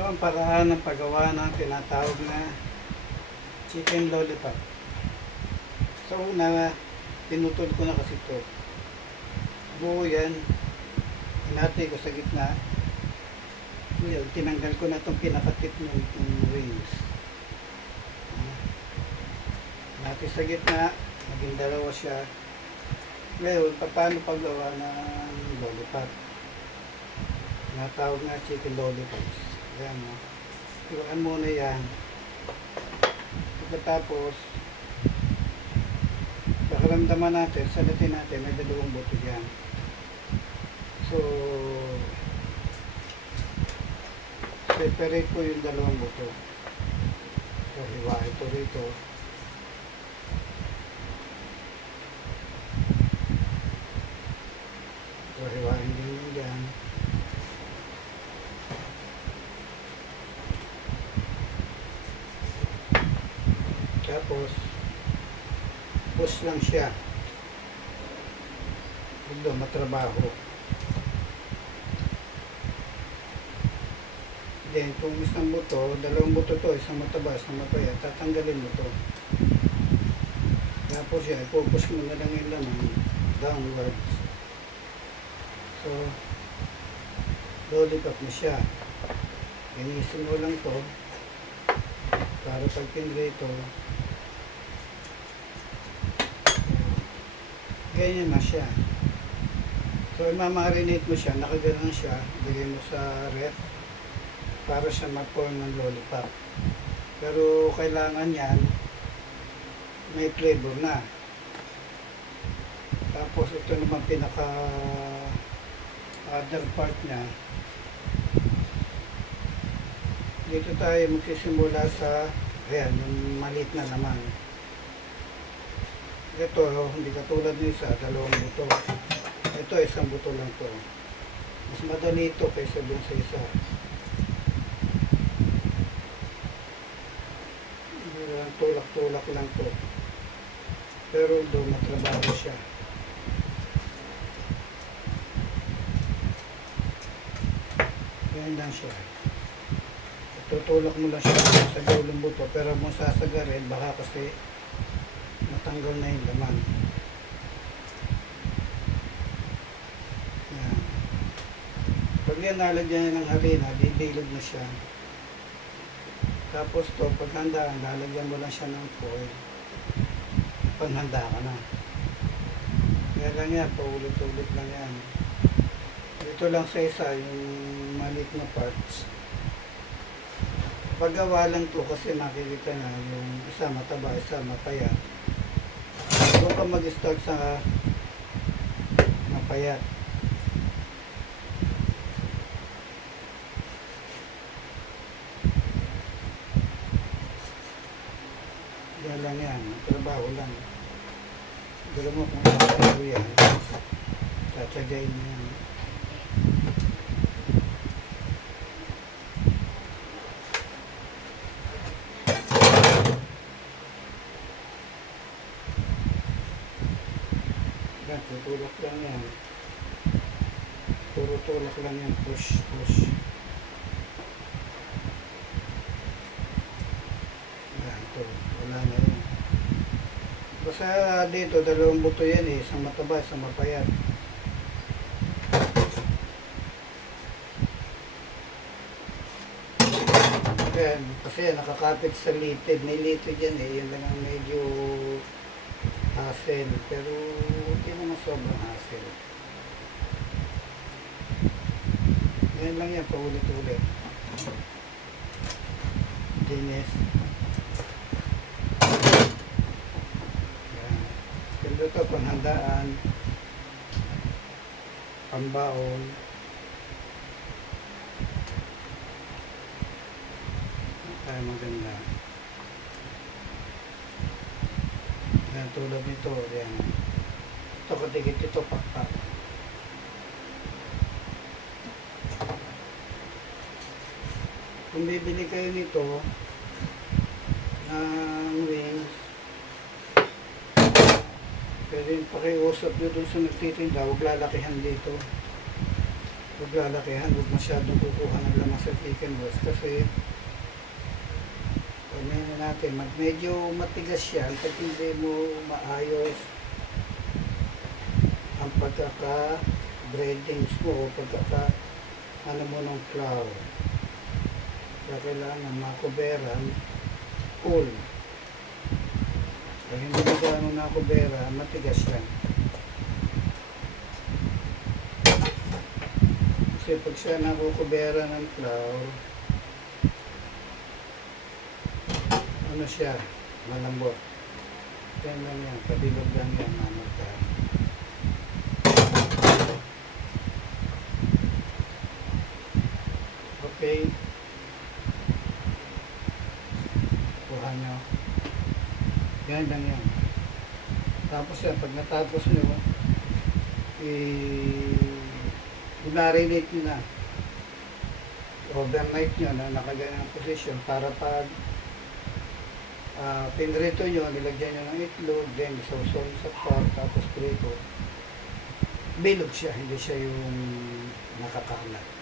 Ito ang paraan ng paggawa ng tinatawag na chicken lollipop. Sa una, pinutol ko na kasi ito. Buo yan. Hinati ko sa gitna. Ngayon, tinanggal ko na itong pinakatip ng wings. Hinati sa gitna. Naging dalawa siya. Ngayon, paano paggawa ng lollipop? Tinatawag na chicken lollipops. Ayan, no? Turuan muna yan. Pagkatapos, pakaramdaman natin, salatin natin, may dalawang buto yan. So, separate ko yung dalawang buto. So, hiwa ito rito. So, hiwain din yun dyan. Tapos, push lang siya. Ito, matrabaho. Then, kung isang buto, dalawang buto to, isang mataba, isang mapayat, tatanggalin mo to. Tapos yan, ipupush mo na lang yung laman downwards. So, lollipop na siya. Inisin mo lang to para pag pinrito, ganyan na siya. So, imamarinate mo siya, nakaganon siya, bigay mo sa ref para siya ma-form ng lollipop. Pero kailangan yan may flavor na. Tapos ito naman pinaka other part niya. Dito tayo magsisimula sa ayan, yung maliit na naman. Ito, hindi katulad ng isa, dalawang buto. Ito, isang buto lang to. Mas madali ito kaysa dun sa isa. Tulak-tulak lang to. Pero doon matrabaho siya. Ganyan lang siya. Tutulak mo lang siya sa gulong buto, pero kung sasagarin, baka kasi matanggal na yung laman. Yan. Pag yan nalagyan niya ng harina, bibilog na siya. Tapos to, pag handa, lalagyan mo lang siya ng foil. Panghanda ka na. Kaya lang yan, paulit-ulit lang yan. Dito lang sa isa, yung maliit na parts. Paggawa lang to kasi makikita na yung isa mataba, isa mapayat. Huwag ka mag-start sa mapayat. Yan lang yan, trabaho lang. Dala mo kung trabaho yan, tatsagayin mo yan. Yan, tutulak lang yan. Puro tulak lang yan, push, push. Yan, ito, wala na yun. Basta dito, dalawang buto yan eh, isang mataba, isang mapayat. Yan, kasi nakakapit sa litid, may litid yan eh, yun lang ang medyo hassle, pero hindi naman sobrang hassle. Yan lang yan, paulit-ulit. Dinis. Yan. Pero ito, panghandaan, pambaon. Ay, maganda. Yan, tulad nito, yan. Ito, katigit ito, pakpak. Kung bibili kayo nito ng wings, pwede pakiusap nyo dun sa nagtitinda, huwag lalakihan dito. Huwag lalakihan, huwag masyadong kukuha ng laman sa chicken breast kasi ano natin, medyo matigas yan pag hindi mo maayos ang pagkaka-breadings mo o pagkaka ano mo ng flour. Kaya kailangan makuberan full. Kaya hindi na gano'n nakubera, matigas yan. Kasi pag siya nakukubera ng flour, ano siya, malambot. Yan lang yan, pabilog lang yan, mamagka. Okay. Kuha nyo. Yan lang yan. Tapos yan, pag natapos nyo, i-marinate nyo na. Overnight nyo na nakaganang position para pag pinrito nyo, nilagyan nyo ng itlog, then isosol sa pot, tapos prito. Bilog siya, hindi siya yung nakakalat.